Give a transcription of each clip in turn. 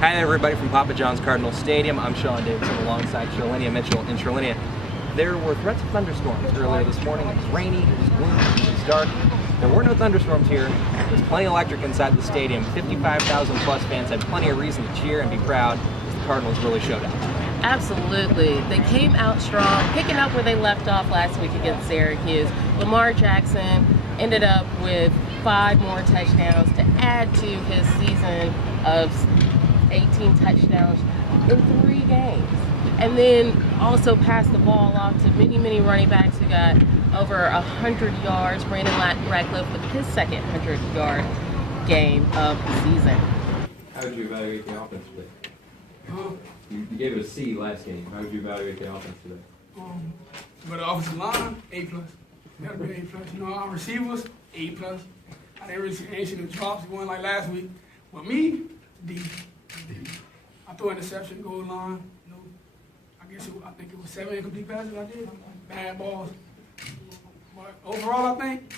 Hi there, everybody from Papa John's Cardinals Stadium. I'm Shawn Davison alongside Sherlenia Mitchell in Sherlenia. There were threats of thunderstorms earlier this morning. It was rainy, it was gloomy, it was dark. There were no thunderstorms here. There's plenty of electric inside the stadium. 55,000 plus fans had plenty of reason to cheer and be proud as the Cardinals really showed out. Absolutely. They came out strong, picking up where they left off last week against Syracuse. Lamar Jackson ended up with 5 more touchdowns to add to his season of 18 touchdowns in 3 games. And then also passed the ball off to many running backs who got over 100 yards. Brandon Ratcliffe with his second 100-yard game of the season. How would you evaluate the offense today? You gave it a C last game. How would you evaluate the offense today? But the offensive line, A+. Gotta be A+. You know, our receivers, A+. I didn't really see any drops going like last week. With me, D. I threw an interception, goal line. You know, I think it was 7 incomplete passes I did. Bad balls. But overall, I think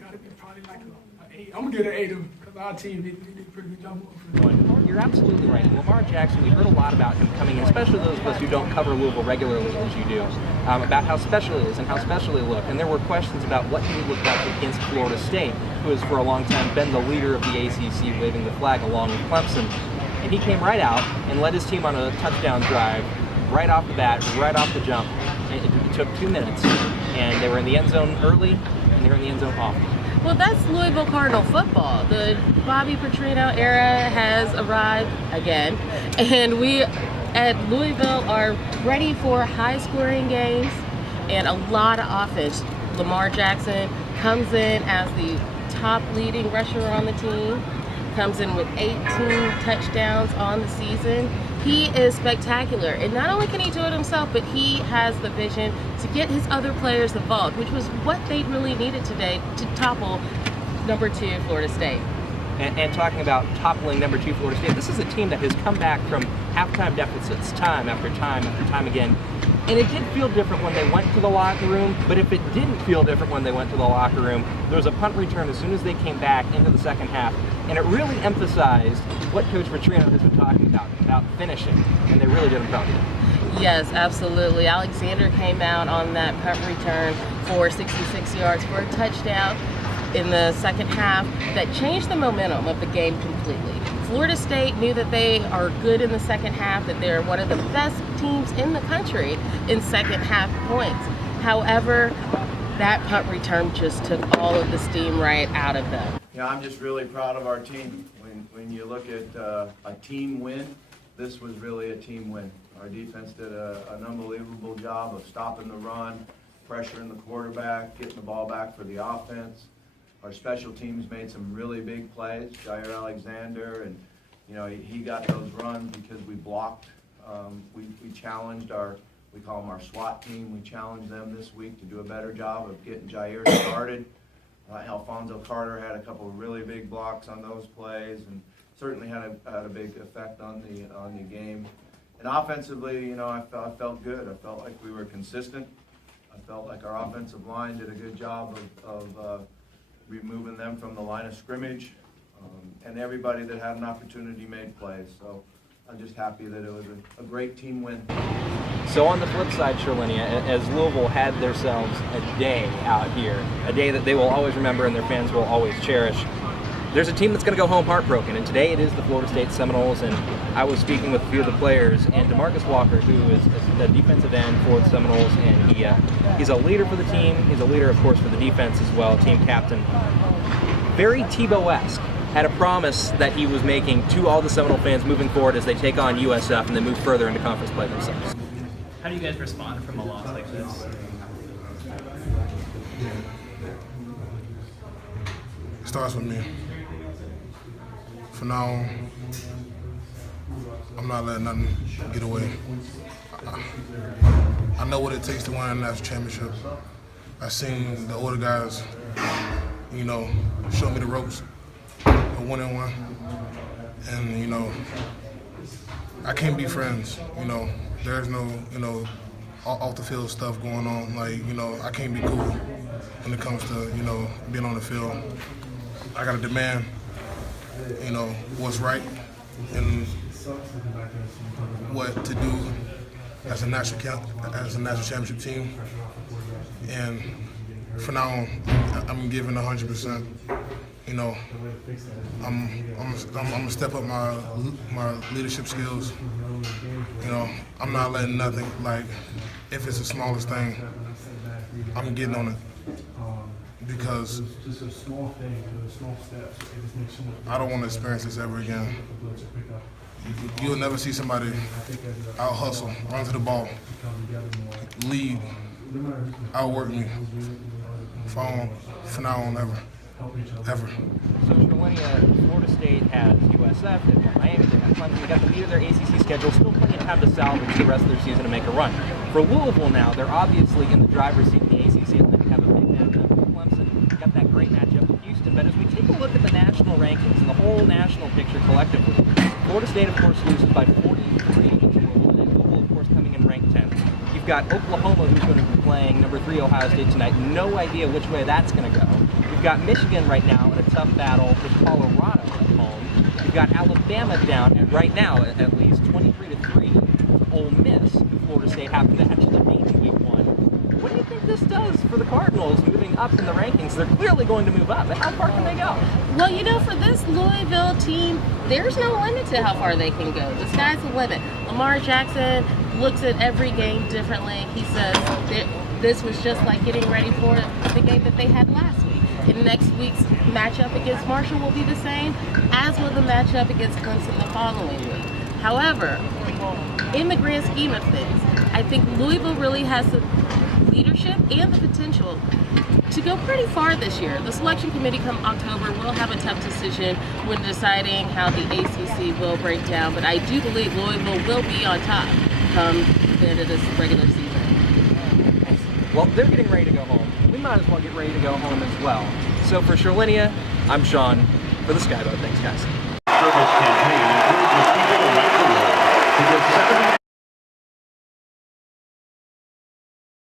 gotta be probably like an 8. I'm gonna get an 8 because our team did a pretty good job. You're absolutely right. Lamar Jackson, we heard a lot about him coming in, especially those of us who don't cover Louisville regularly as you do, about how special he is and how special he looked. And there were questions about what he would look like against Florida State, who has for a long time been the leader of the ACC, waving the flag along with Clemson. And he came right out and led his team on a touchdown drive right off the bat, right off the jump. It took 2 minutes, and they were in the end zone early, and they were in the end zone often. Well, that's Louisville Cardinal football. The Bobby Petrino era has arrived again, and we at Louisville are ready for high-scoring games and a lot of offense. Lamar Jackson comes in as the top leading rusher on the team, comes in with 18 touchdowns on the season. He is spectacular, and not only can he do it himself, but he has the vision to get his other players involved, which was what they really needed today to topple number 2 Florida State. And talking about toppling number 2 Florida State, this is a team that has come back from halftime deficits time after time again. And it did feel different when they went to the locker room, but if it didn't feel different when they went to the locker room, there was a punt return as soon as they came back into the second half, and it really emphasized what Coach Petrino has been talking about finishing, and they really did him proud. Yes, absolutely. Alexander came out on that punt return for 66 yards for a touchdown in the second half that changed the momentum of the game completely. Florida State knew that they are good in the second half, that they're one of the best teams in the country in second half points. However, that punt return just took all of the steam right out of them. Yeah, I'm just really proud of our team. When you look at a team win, this was really a team win. Our defense did an unbelievable job of stopping the run, pressuring the quarterback, getting the ball back for the offense. Our special teams made some really big plays. Jair Alexander, and he got those runs because we blocked. We challenged we call them our SWAT team. We challenged them this week to do a better job of getting Jair started. Alfonso Carter had a couple of really big blocks on those plays, and certainly had a big effect on the game. And offensively, I felt good. I felt like we were consistent. I felt like our offensive line did a good job of removing them from the line of scrimmage, and everybody that had an opportunity made plays. So I'm just happy that it was a great team win. So on the flip side, Sherlenia, as Louisville had themselves a day out here, a day that they will always remember and their fans will always cherish, there's a team that's going to go home heartbroken, and today it is the Florida State Seminoles. And I was speaking with a few of the players, and DeMarcus Walker, who is the defensive end for the Seminoles, and he's a leader for the team. He's a leader, of course, for the defense as well, team captain. Very Tebow-esque. Had a promise that he was making to all the Seminole fans moving forward as they take on USF and then move further into conference play themselves. How do you guys respond from a loss like this? It starts with me. From now on, I'm not letting nothing get away. I know what it takes to win a national championship. I've seen the older guys, show me the ropes, a 1-on-1, and I can't be friends. There's no off the field stuff going on. I can't be cool when it comes to being on the field. I gotta demand what's right, and what to do as a national championship team. And for now on, I'm giving 100%. You know, I'm gonna step up my leadership skills. You know, I'm not letting nothing, like, if it's the smallest thing, I'm getting on it. Because I don't want to experience this ever again. You'll never see somebody out hustle, run to the ball, lead, outwork me. For now on, ever. So Sherlenia, Florida State has USF, they've got Miami, they've got Clemson, they've got the lead of their ACC schedule, still plenty of time to salvage the rest of their season and make a run. For Louisville now, they're obviously in the driver's seat in the ACC, and they have a big matchup with Clemson, got that great matchup with Houston, but as we take a look at the national rankings and the whole national picture collectively, Florida State, of course, loses by 43 to Louisville, and Louisville, of course, coming in ranked 10th. You've got Oklahoma, who's going to be playing number 3 Ohio State tonight. No idea which way that's going to go. You've got Michigan right now in a tough battle with Colorado at home. You've got Alabama down, and right now at least, 23-3 Ole Miss, who Florida State happened to actually beat in week 1. What do you think this does for the Cardinals moving up in the rankings? They're clearly going to move up, but how far can they go? Well, you know, for this Louisville team, there's no limit to how far they can go. The sky's the limit. Lamar Jackson looks at every game differently. He says this was just like getting ready for the game that they had last week. And next week's matchup against Marshall will be the same, as will the matchup against Clemson the following week. However, in the grand scheme of things, I think Louisville really has the leadership and the potential to go pretty far this year. The selection committee come October will have a tough decision when deciding how the ACC will break down, but I do believe Louisville will be on top come the end of this regular season. Well, they're getting ready to go home. We might as well get ready to go home as well. So for Sherlenia, I'm Shawn for the SkyBoat. Thanks, guys. Service campaign